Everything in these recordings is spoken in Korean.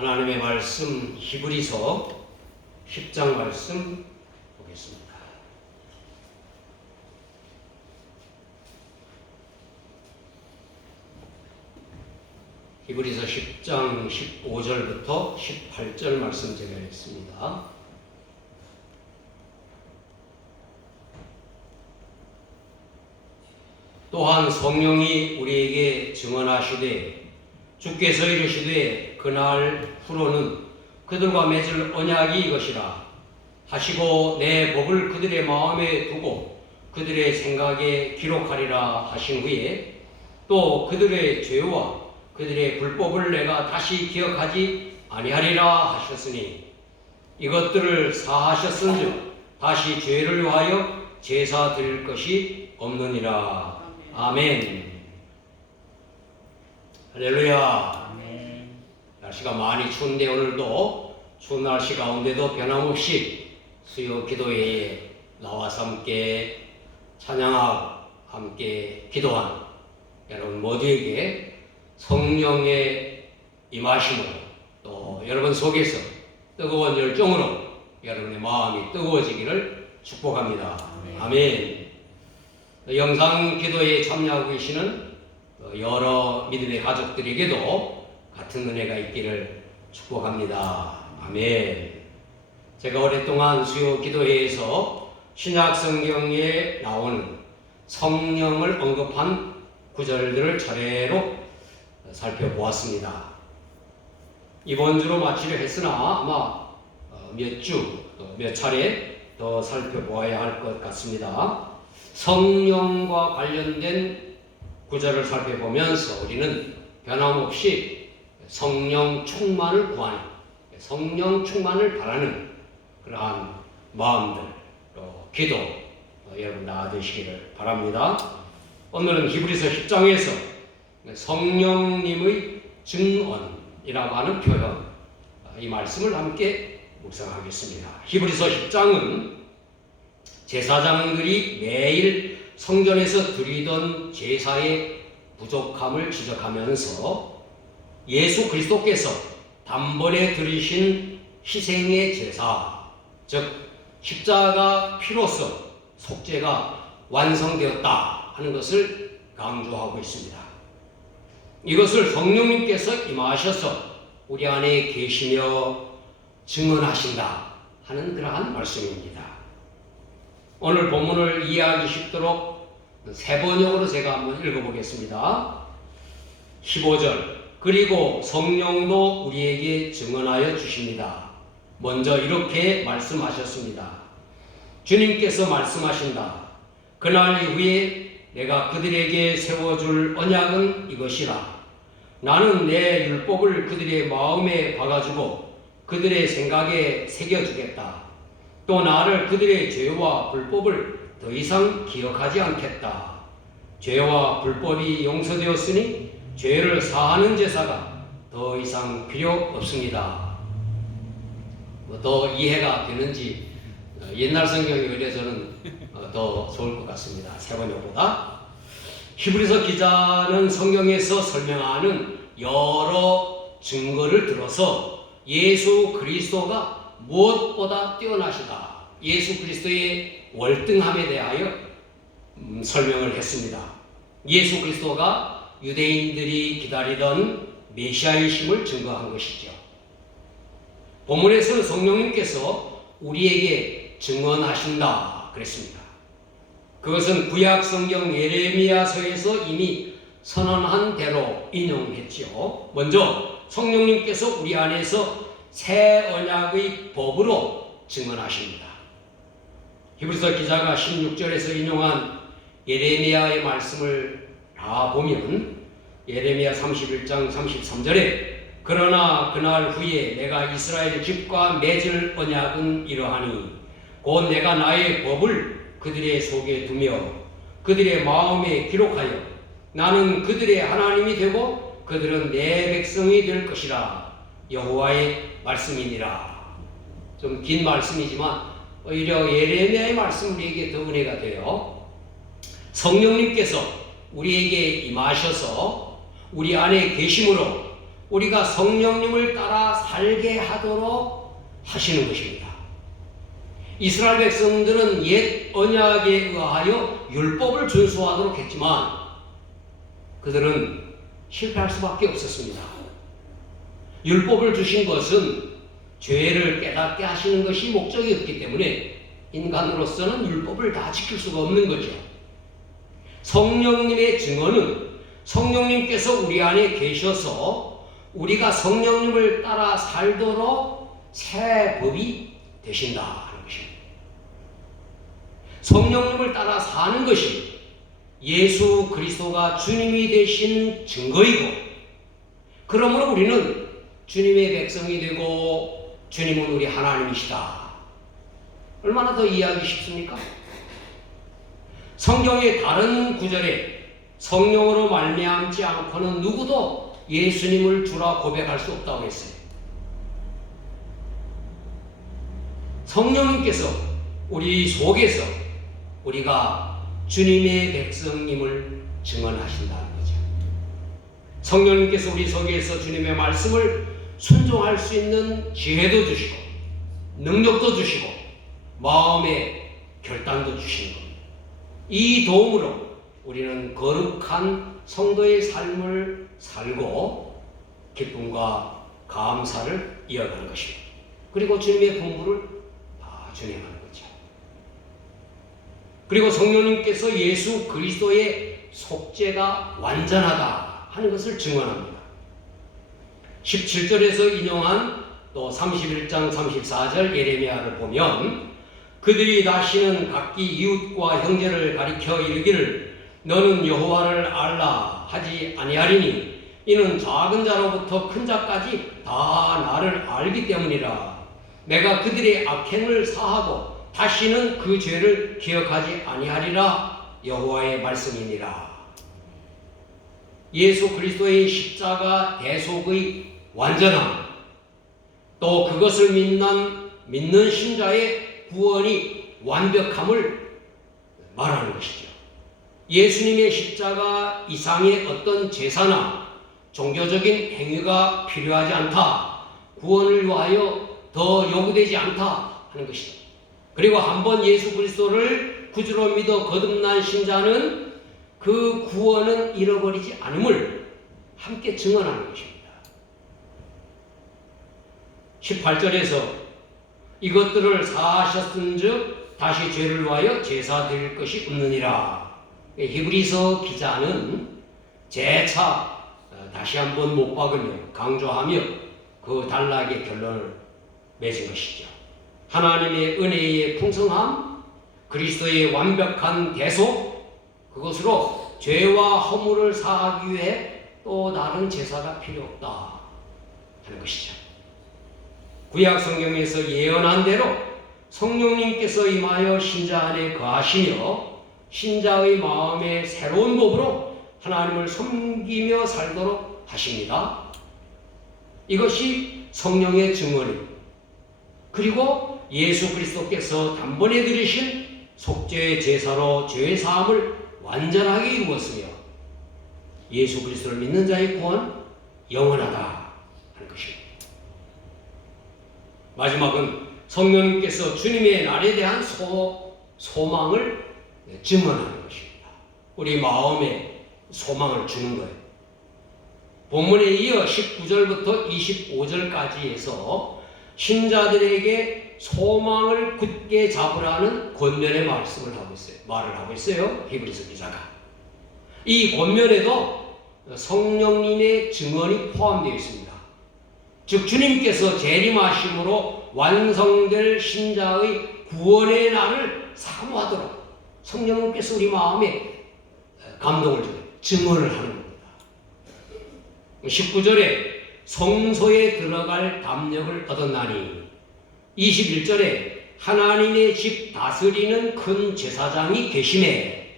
하나님의 말씀 히브리서 10장 말씀 보겠습니다. 히브리서 10장 15절부터 18절 말씀 제가 읽습니다. 또한 성령이 우리에게 증언하시되 주께서 이르시되 그날 후로는 그들과 맺을 언약이 이것이라 하시고 내 법을 그들의 마음에 두고 그들의 생각에 기록하리라 하신 후에 또 그들의 죄와 그들의 불법을 내가 다시 기억하지 아니하리라 하셨으니 이것들을 사하셨은즉 다시 죄를 위하여 제사 드릴 것이 없느니라. 아멘. 할렐루야. 아멘. 날씨가 많이 추운데 오늘도 추운 날씨 가운데도 변함없이 수요 기도회에 나와서 함께 찬양하고 함께 기도한 여러분 모두에게 성령의 임하심으로 또 여러분 속에서 뜨거운 열정으로 여러분의 마음이 뜨거워지기를 축복합니다. 아멘. 영상 기도에 참여하고 계시는 여러 믿음의 가족들에게도 같은 은혜가 있기를 축복합니다. 아멘. 제가 오랫동안 수요 기도회에서 신약 성경에 나오는 성령을 언급한 구절들을 차례로 살펴보았습니다. 이번 주로 마치려 했으나 아마 몇 차례 더 살펴보아야 할 것 같습니다. 성령과 관련된 구절을 살펴보면서 우리는 변함없이 성령 충만을 구하는, 성령 충만을 바라는 그러한 마음들, 기도 여러분 나아되시기를 바랍니다. 오늘은 히브리서 10장에서 성령님의 증언이라고 하는 표현, 이 말씀을 함께 묵상하겠습니다. 히브리서 10장은 제사장들이 매일 성전에서 드리던 제사의 부족함을 지적하면서 예수 그리스도께서 단번에 드리신 희생의 제사, 즉 십자가 피로써 속죄가 완성되었다 하는 것을 강조하고 있습니다. 이것을 성령님께서 임하셔서 우리 안에 계시며 증언하신다 하는 그러한 말씀입니다. 오늘 본문을 이해하기 쉽도록 세 번역으로 제가 한번 읽어보겠습니다. 15절, 그리고 성령도 우리에게 증언하여 주십니다. 먼저 이렇게 말씀하셨습니다. 주님께서 말씀하신다. 그날 이후에 내가 그들에게 세워줄 언약은 이것이라. 나는 내 율법을 그들의 마음에 박아주고 그들의 생각에 새겨주겠다. 또 나를 그들의 죄와 불법을 더 이상 기억하지 않겠다. 죄와 불법이 용서되었으니 죄를 사하는 제사가 더 이상 필요 없습니다. 더 이해가 되는지 옛날 성경이 오히려 저는 더 좋을 것 같습니다. 세 번역보다. 히브리서 기자는 성경에서 설명하는 여러 증거를 들어서 예수 그리스도가 무엇보다 뛰어나시다, 예수 그리스도의 월등함에 대하여 설명을 했습니다. 예수 그리스도가 유대인들이 기다리던 메시아이심을 증거한 것이죠. 본문에서는 성령님께서 우리에게 증언하신다 그랬습니다. 그것은 구약 성경 예레미야서에서 이미 선언한 대로 인용했지요. 먼저 성령님께서 우리 안에서 새 언약의 법으로 증언하십니다. 히브리서 기자가 16절에서 인용한 예레미야의 말씀을 다 보면 예레미야 31장 33절에 그러나 그날 후에 내가 이스라엘 집과 맺을 언약은 이러하니 곧 내가 나의 법을 그들의 속에 두며 그들의 마음에 기록하여 나는 그들의 하나님이 되고 그들은 내 백성이 될 것이라. 여호와의 말씀이니라. 좀 긴 말씀이지만 오히려 예레미야의 말씀 우리에게 더 은혜가 돼요. 성령님께서 우리에게 임하셔서 우리 안에 계심으로 우리가 성령님을 따라 살게 하도록 하시는 것입니다. 이스라엘 백성들은 옛 언약에 의하여 율법을 준수하도록 했지만 그들은 실패할 수밖에 없었습니다. 율법을 주신 것은 죄를 깨닫게 하시는 것이 목적이었기 때문에 인간으로서는 율법을 다 지킬 수가 없는 거죠. 성령님의 증언은 성령님께서 우리 안에 계셔서 우리가 성령님을 따라 살도록 새 법이 되신다 하는 것입니다. 성령님을 따라 사는 것이 예수 그리스도가 주님이 되신 증거이고, 그러므로 우리는 주님의 백성이 되고 주님은 우리 하나님이시다. 얼마나 더 이해하기 쉽습니까? 성경의 다른 구절에 성령으로 말미암지 않고는 누구도 예수님을 주라 고백할 수 없다고 했어요. 성령님께서 우리 속에서 우리가 주님의 백성임을 증언하신다는 거죠. 성령님께서 우리 속에서 주님의 말씀을 순종할 수 있는 지혜도 주시고 능력도 주시고 마음의 결단도 주시는 겁니다. 이 도움으로 우리는 거룩한 성도의 삶을 살고 기쁨과 감사를 이어가는 것입니다. 그리고 주님의 분부를 다 준행하는 거죠. 그리고 성령님께서 예수 그리스도의 속죄가 완전하다 하는 것을 증언합니다. 17절에서 인용한 또 31장 34절 예레미야를 보면 그들이 다시는 각기 이웃과 형제를 가리켜 이르기를 너는 여호와를 알라 하지 아니하리니 이는 작은 자로부터 큰 자까지 다 나를 알기 때문이라. 내가 그들의 악행을 사하고 다시는 그 죄를 기억하지 아니하리라. 여호와의 말씀이니라. 예수 그리스도의 십자가 대속의 완전함, 또 그것을 믿는 신자의 구원이 완벽함을 말하는 것이죠. 예수님의 십자가 이상의 어떤 제사나 종교적인 행위가 필요하지 않다. 구원을 위하여 더 요구되지 않다 하는 것이죠. 그리고 한번 예수 그리스도를 구주로 믿어 거듭난 신자는 그 구원은 잃어버리지 않음을 함께 증언하는 것입니다. 18절에서 이것들을 사하셨은즉 다시 죄를 위하여 제사 드릴 것이 없느니라. 히브리서 기자는 재차 다시 한번 못 박으며 강조하며 그 단락의 결론을 맺은 것이죠. 하나님의 은혜의 풍성함, 그리스도의 완벽한 대속, 그것으로 죄와 허물을 사하기 위해 또 다른 제사가 필요 없다 하는 것이죠. 구약 성경에서 예언한 대로 성령님께서 임하여 신자 안에 거하시며 신자의 마음에 새로운 법으로 하나님을 섬기며 살도록 하십니다. 이것이 성령의 증언입니다. 그리고 예수 그리스도께서 단번에 드리신 속죄의 제사로 죄의 사함을 완전하게 이루었으며 예수 그리스도를 믿는 자의 구원 영원하다 하는 것입니다. 마지막은 성령님께서 주님의 날에 대한 소망을 증언하는 것입니다. 우리 마음에 소망을 주는 거예요. 본문에 이어 19절부터 25절까지 해서 신자들에게 소망을 굳게 잡으라는 권면의 말을 하고 있어요. 히브리서 기자가. 이 권면에도 성령님의 증언이 포함되어 있습니다. 즉 주님께서 재림하심으로 완성될 신자의 구원의 날을 사모하도록 성령님께서 우리 마음에 감동을 주고 증언을 하는 겁니다. 19절에 성소에 들어갈 담력을 얻었나니 21절에 하나님의 집 다스리는 큰 제사장이 계시매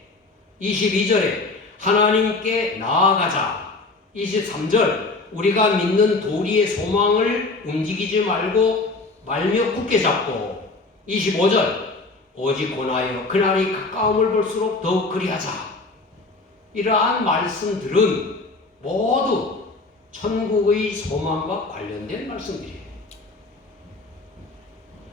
22절에 하나님께 나아가자 23절 우리가 믿는 도리의 소망을 움직이지 말며 굳게 잡고 25절 오직 고나여 그날이 가까움을 볼수록 더욱 그리하자. 이러한 말씀들은 모두 천국의 소망과 관련된 말씀들이에요.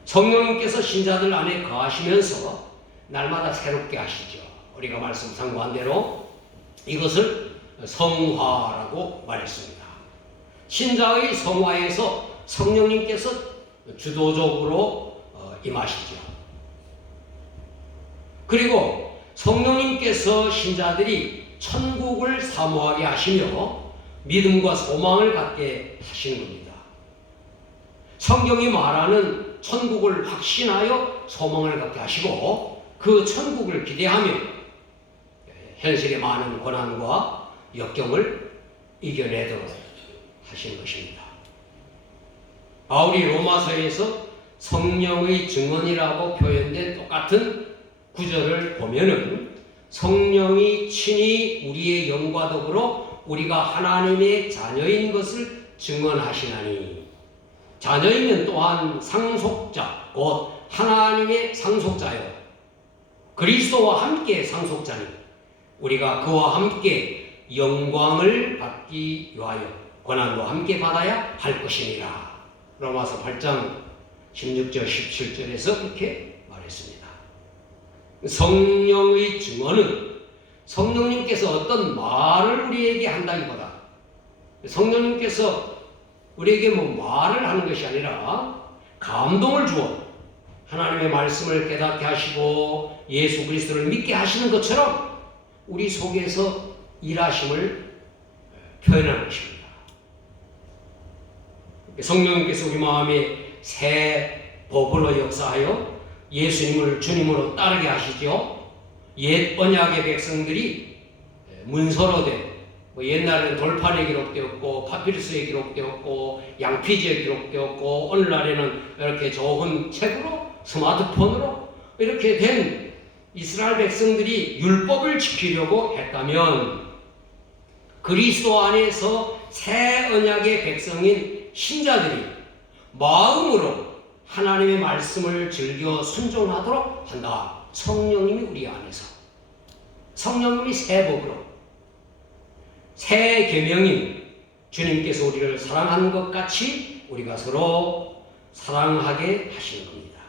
성령님께서 신자들 안에 거하시면서 날마다 새롭게 하시죠. 우리가 말씀 상고한 대로 이것을 성화라고 말했습니다. 신자의 성화에서 성령님께서 주도적으로 임하시죠. 그리고 성령님께서 신자들이 천국을 사모하게 하시며 믿음과 소망을 갖게 하시는 겁니다. 성경이 말하는 천국을 확신하여 소망을 갖게 하시고 그 천국을 기대하며 현실의 많은 고난과 역경을 이겨내도록 하신 것입니다. 바울이 로마서에서 성령의 증언이라고 표현된 똑같은 구절을 보면은 성령이 친히 우리의 영과 더불어 우리가 하나님의 자녀인 것을 증언하시나니, 자녀이면 또한 상속자 곧 하나님의 상속자요 그리스도와 함께 상속자니 우리가 그와 함께 영광을 받기 위하여 고난도 함께 받아야 할 것이니라. 로마서 8장 16절 17절에서 그렇게 말했습니다. 성령의 증언은 성령님께서 어떤 말을 우리에게 한다기보다 성령님께서 우리에게 말을 하는 것이 아니라 감동을 주어 하나님의 말씀을 깨닫게 하시고 예수 그리스도를 믿게 하시는 것처럼 우리 속에서 일하심을 표현하는 것입니다. 성령님께서 우리 마음에 새 법으로 역사하여 예수님을 주님으로 따르게 하시죠. 옛 언약의 백성들이 문서로 된 옛날에는 돌판에 기록되었고 파피루스에 기록되었고 양피지에 기록되었고 오늘날에는 이렇게 좋은 책으로 스마트폰으로 이렇게 된 이스라엘 백성들이 율법을 지키려고 했다면 그리스도 안에서 새 언약의 백성인 신자들이 마음으로 하나님의 말씀을 즐겨 순종하도록 한다. 성령님이 우리 안에서 성령님이 새 법으로 새 계명인 주님께서 우리를 사랑하는 것 같이 우리가 서로 사랑하게 하시는 겁니다.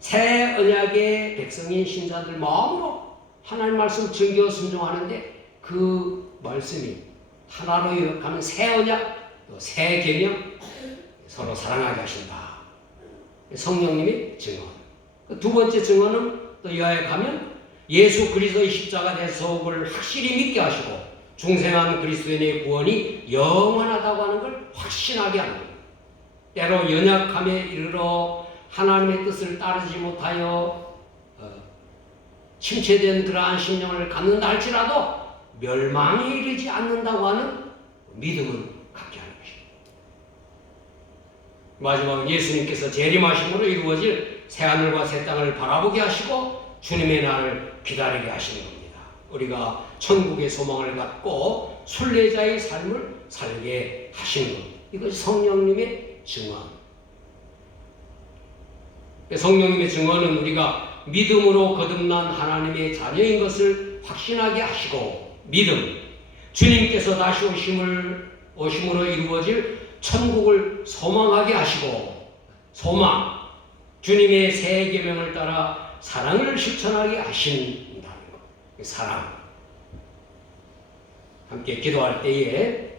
새 언약의 백성인 신자들 마음으로 하나님 말씀 즐겨 순종하는데 그 말씀이 하나로 요약하는 새 언약, 또 새 계명 서로 사랑하게 하신다. 성령님의 증언. 두 번째 증언은 또 요약하면 예수 그리스도의 십자가 대속을 확실히 믿게 하시고 중생한 그리스도인의 구원이 영원하다고 하는 걸 확신하게 하는 겁니다. 때로 연약함에 이르러 하나님의 뜻을 따르지 못하여 침체된 그러한 심령을 갖는다 할지라도 멸망에 이르지 않는다고 하는 믿음은 갖게 하는 것입니다. 마지막으로 예수님께서 재림하심으로 이루어질 새하늘과 새 땅을 바라보게 하시고 주님의 날을 기다리게 하시는 겁니다. 우리가 천국의 소망을 갖고 순례자의 삶을 살게 하시는 것. 이것이 성령님의 증언. 성령님의 증언은 우리가 믿음으로 거듭난 하나님의 자녀인 것을 확신하게 하시고 믿음, 주님께서 다시 오심으로 이루어질 천국을 소망하게 하시고 소망, 주님의 새 계명을 따라 사랑을 실천하게 하신다는 것. 사랑. 함께 기도할 때에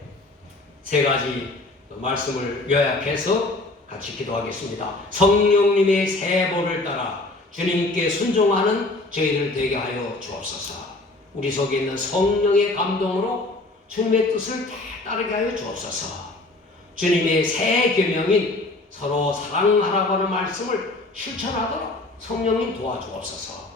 세 가지 말씀을 요약해서 같이 기도하겠습니다. 성령님의 새 법을 따라 주님께 순종하는 저희들 되게 하여 주옵소서. 우리 속에 있는 성령의 감동으로 주님의 뜻을 다 따르게 하여 주옵소서. 주님의 새 계명인 서로 사랑하라고 하는 말씀을 실천하도록 성령님 도와주옵소서.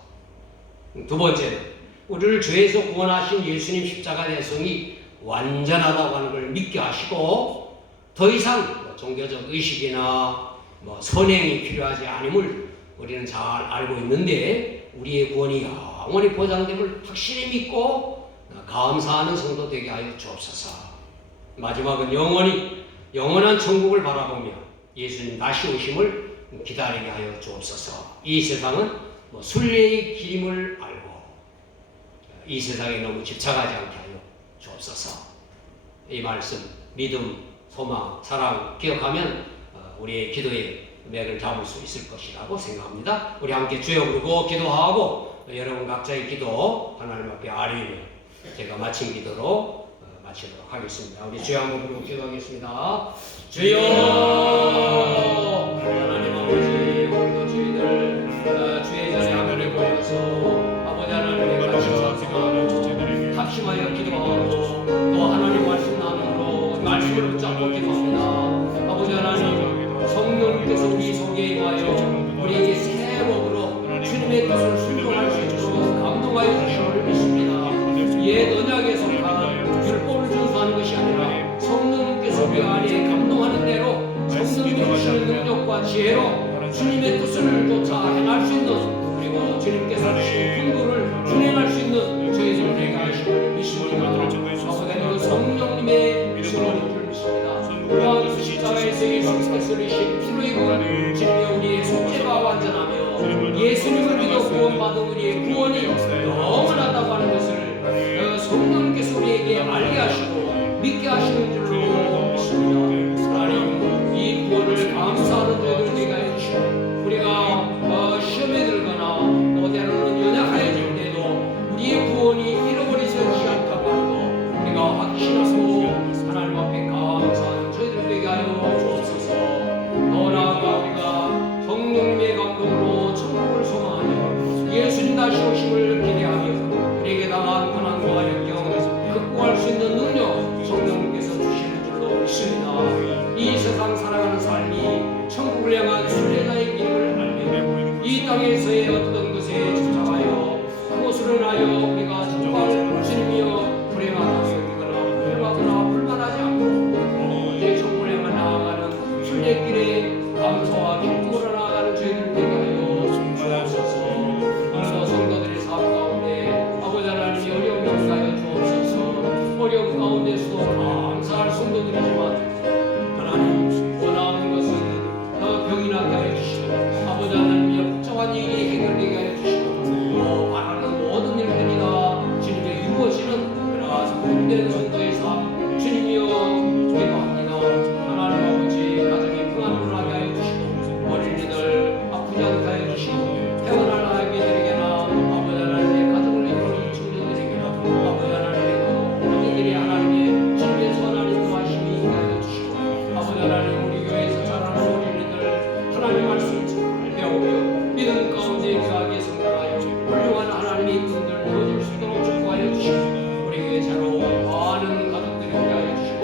두 번째는 우리를 죄에서 구원하신 예수님 십자가 대성이 완전하다고 하는 걸 믿게 하시고 더 이상 종교적 의식이나 선행이 필요하지 않음을 우리는 잘 알고 있는데 우리의 구원이 영원히 보장됨을 확실히 믿고 감사하는 성도 되게 하여 주옵소서. 마지막은 영원한 천국을 바라보며 예수님 다시 오심을 기다리게 하여 주옵소서. 이 세상은 순례의 길임을 알고 이 세상에 너무 집착하지 않게 하여 주옵소서. 이 말씀 믿음, 소망, 사랑 기억하면 우리의 기도의 맥을 잡을 수 있을 것이라고 생각합니다. 우리 함께 주여 부르고 기도하고 여러분 각자의 기도 하나님 앞에 아뢰며 제가 마친 기도로 마치도록 하겠습니다. 우리 주여 한번 부르고 기도하겠습니다. 주여 하나님 아버지, 오늘도 저희들 주의 전에 하늘에 모여서 아버지 하나님의 같이 합심하여 기도하고 또 하나님 말씀 나눔으로 말씀을 붙잡고 기도합니다. 아버지 하나님, 성령님께서 우리 속에 임하여 우리에게 새 법으로 주님의 뜻을 순종할 수 있도록 감동하여 주심을 믿습니다. 옛 언약에 속한 율법을 준수하는 것이 아니라 성령님께서 우리 안에 감동하는 대로 성령님이 주시는 능력과 지혜로 주님의 뜻을 쫓아 행할 수 있는, 그리고 주님께서 주신 분부를 준행할 수 있는 저희들 되게 하심을 믿습니다. 아버지, 성령님의 증언인 줄 믿습니다. 또한 십자가에서 예수님께서 흘리신 피로 입은 주님의 우리의 속죄가 완전하며 예수님을 믿어 구원받은 우리의 구원이 영원하다고 하는 것을 성령님께서 우리에게 알게 하시고 믿게 하시는 줄로 믿습니다. 하나님, 이 구원을 감사하는 저희들 되게 하여 주시고 우리가 시험에 들거나 때로는 연약해질 때도 우리의 구원이 잃어버리지 않다고 하고 우리가 확신하고 하나님 앞에 감사하는 저희들 되게 하여 주옵소서. 더 나아가 우리가 성령님의 감동으로 천국을 소망하며 예수님 다시 오심을 기대하며 우리에게 당한 고난과 역경을 극복할 수 있는 능력 성령님께서 주시는 줄로 믿습니다. 이 세상 살아가는 삶이 천국을 향한 순례자의 길을 알며 이 땅에서의 어떤 것에 집착하여 그것으로 인하여 우리가 정말 주님이여 불행하다고 여기거나 불행하거나 불만하지 않고 내 천국을 향해 나아가는 순례길에 감사와 기쁨으로 나아가는 저희들 되게 하여 주옵소서. 오늘도 성도들의 삶 가운데 아버지 하나님이 어려움이 없게 하여 주옵소서. 어려움 가운데서도 감사할 성도들이지만 하나님, 원하는 것은 병이 낫게 하여 주시고 아버지 하나님이 복잡한 일이 해결되게 하여 주시고 바라는 모든 일들이 다 주님의 이루어지는 그러한 복된 성도의 삶 주님이여 기도합니다. 하나님 아버지, 가정의 평안을 하게 하여 주시고 어린이들 아프지 않게 하여 주시고 태어날 아이들에게나 아버지 하나님의 가정을 이루는 청년들에게나 아버지 하나님의 그 어린이들이 하나님의 주님의 선한 인도하심이 있게 하여 주시고 아버지 하나님, 우리 교회에서 자라는 어린이들 하나님의 말씀을 잘 배우며 믿음 가운데 귀하게 성장하여 훌륭한 하나님의 이끌들 되어질 수 있도록 축복하여 주시고 우리 교회 새로 많은 가족들이 있게 하여 주시고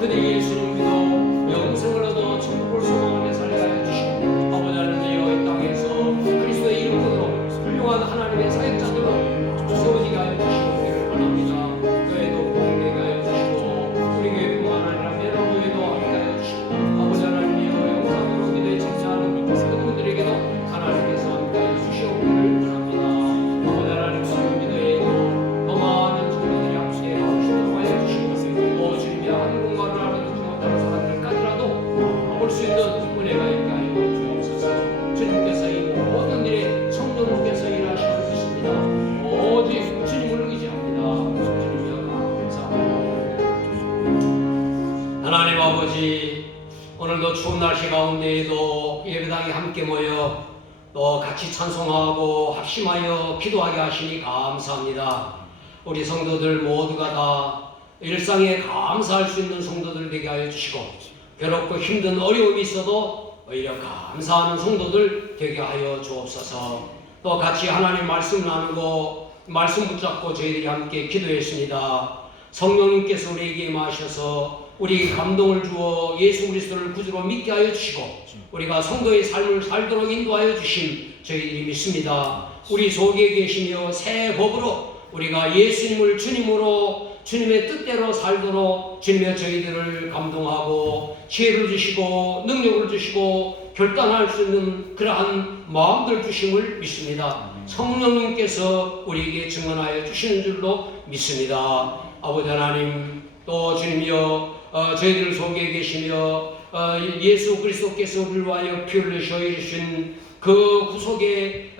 그들이 예수님 믿어 영생을 얻어 천국을 소망하며 살게 하여 주시고 아버지 하나님, 이 땅에서 그리스도의 이름으로 훌륭한 하나님의 사역자들로 세워지게 하여 주시고 원합니다. 교회도 공개하게 하여 주시고 우리 교회뿐만 아니라 매너 교회도 함께 하여 주시고 아버지 하나님이여 영상으로 기도에 참여하는 모든 분들에게도 하나님께서 함께 하여 주시옵기를 원합니다. 아버지 하나님, 지금 기도에도 더 많은 청년들이 함께 나오시도록 하여 주시고 또 주님의 한 공간을 알아듣지 못하는 사람들까지라도 올 수 있는 은혜가 있게 하여 주옵소서. 주님께서 이 모든 일에 성령님께서 일하시는 것입니다. 오직 주님을 의지합니다. 주님이여 감사합니다. 하나님 아버지, 오늘도 추운 날씨 가운데에도 예배당에 함께 모여 또 같이 찬송하고 합심하여 기도하게 하시니 감사합니다. 우리 성도들 모두가 다 일상에 감사할 수 있는 성도들 되게 하여 주시고 괴롭고 힘든 어려움이 있어도 오히려 감사하는 성도들 되게 하여 주옵소서. 또 같이 하나님 말씀 나누고 말씀 붙잡고 저희들이 함께 기도했습니다. 성령님께서 우리에게 임하셔서 우리에게 감동을 주어 예수 그리스도를 구주로 믿게 하여 주시고 우리가 성도의 삶을 살도록 인도하여 주심 저희들이 믿습니다. 우리 속에 계시며 새 법으로 우리가 예수님을 주님으로 주님의 뜻대로 살도록 주님의 저희들을 감동하고 지혜를 주시고 능력을 주시고 결단할 수 있는 그러한 마음들 주심을 믿습니다. 성령님께서 우리에게 증언하여 주시는 줄로 믿습니다. 아버지 하나님, 또 주님이여 저희들 속에 계시며 예수 그리스도께서 우리를 위하여 피 흘리셔 이루신 그 구속의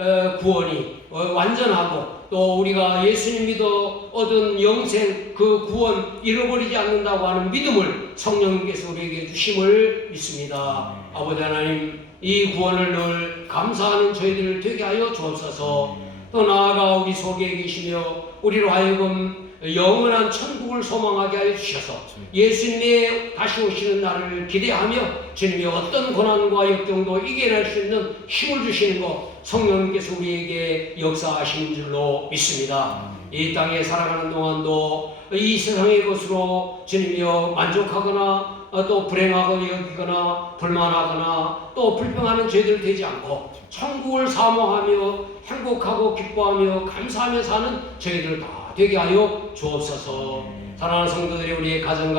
구원이 완전하고 또 우리가 예수님 믿어 얻은 영생 그 구원 잃어버리지 않는다고 하는 믿음을 성령님께서 우리에게 주심을 믿습니다. 아버지 하나님, 이 구원을 늘 감사하는 저희들 되게 하여 주옵소서. 또 나아가 우리 속에 계시며 우리로 하여금 영원한 천국을 소망하게 하여 주셔서 예수님의 다시 오시는 날을 기대하며 주님의 어떤 고난과 역경도 이겨낼 수 있는 힘을 주시는 것 성령님께서 우리에게 역사하시는 줄로 믿습니다. 이 땅에 살아가는 동안도 이 세상의 것으로 주님이여 만족하거나 또 불행하거나 여기거나 불만하거나 또 불평하는 죄들 되지 않고 천국을 사모하며 행복하고 기뻐하며 감사하며 사는 저희들 다 되게 하여 주옵소서. 사랑하는 성도들이 우리의 가정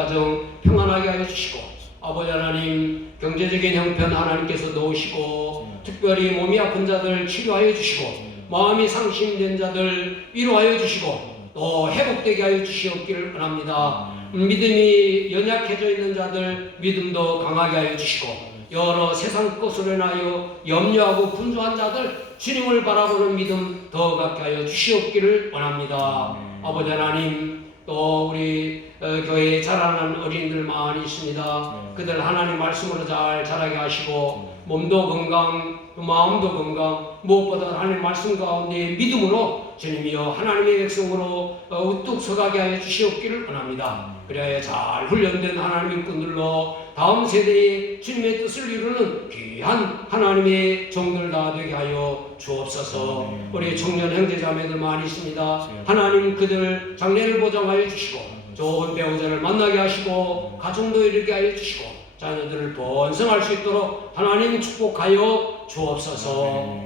평안하게 하여 주시고 아버지 하나님 경제적인 형편 하나님께서 도우시고 특별히 몸이 아픈 자들 치료하여 주시고 마음이 상심된 자들 위로하여 주시고 또 회복되게 하여 주시옵기를 원합니다. 믿음이 연약해져 있는 자들 믿음도 강하게 하여 주시고 여러 세상 것으로 인하여 염려하고 분주한 자들 주님을 바라보는 믿음 더 갖게 하여 주시옵기를 원합니다. 아버지 하나님, 또 우리 교회에 자라는 어린이들 많이 있습니다. 그들 하나님 말씀으로 잘 자라게 하시고 몸도 건강, 마음도 건강, 무엇보다 하나님 말씀 가운데 믿음으로 주님이여 하나님의 백성으로 우뚝 서가게 하여 주시옵기를 원합니다. 그래야 잘 훈련된 하나님의 일꾼들로 다음 세대에 주님의 뜻을 이루는 귀한 하나님의 종들 다 되게 하여 주옵소서. 우리 청년 형제자매들 많이 있습니다. 하나님 그들 장래를 보장하여 주시고 좋은 배우자를 만나게 하시고 가정도 이루게 하여 주시고 자녀들을 번성할 수 있도록 하나님 축복하여 주옵소서.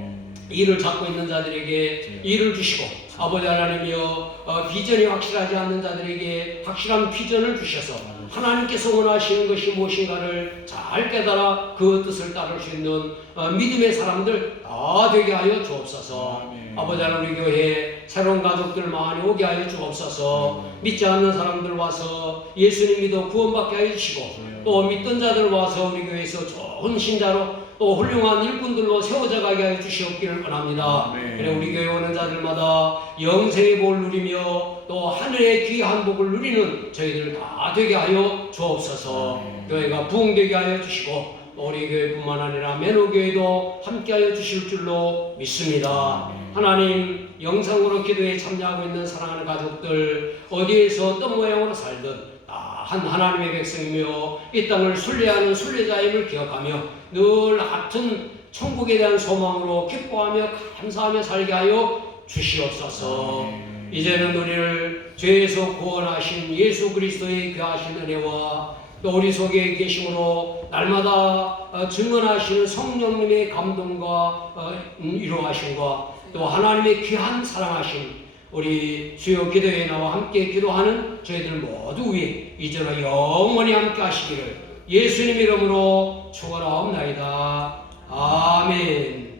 일을 찾고 있는 자들에게 일을 주시고 아버지 하나님이여 비전이 확실하지 않는 자들에게 확실한 비전을 주셔서 하나님께서 원하시는 것이 무엇인가를 잘 깨달아 그 뜻을 따를 수 있는 믿음의 사람들 다 되게 하여 주옵소서. 아버지 하나님 우리 교회에 새로운 가족들 많이 오게 하여 주옵소서. 믿지 않는 사람들 와서 예수님 믿어 구원받게 하여 주시고 또 믿던 자들 와서 우리 교회에서 좋은 신자로 또 훌륭한 일꾼들로 세워져 가게 하여 주시옵기를 원합니다. 그래 우리 교회 오는 자들마다 영생의 복을 누리며 또 하늘의 귀한 복을 누리는 저희들 다 되게 하여 주옵소서. 교회가 부흥되게 하여 주시고 우리 교회뿐만 아니라 매너교회도 함께 하여 주실 줄로 믿습니다. 하나님 영상으로 기도에 참여하고 있는 사랑하는 가족들 어디에서 어떤 모양으로 살든 한 하나님의 백성이며 이 땅을 순례하는 순례자임을 기억하며 늘 같은 천국에 대한 소망으로 기뻐하며 감사하며 살게 하여 주시옵소서. 이제는 우리를 죄에서 구원하신 예수 그리스도의 귀하신 은혜와 또 우리 속에 계심으로 날마다 증언하시는 성령님의 감동과 위로하심과 또 하나님의 귀한 사랑하심 우리 주요 기도에 나와 함께 기도하는 저희들 모두 위에 이제는 영원히 함께 하시기를 예수님 이름으로 축원하옵나이다. 아멘.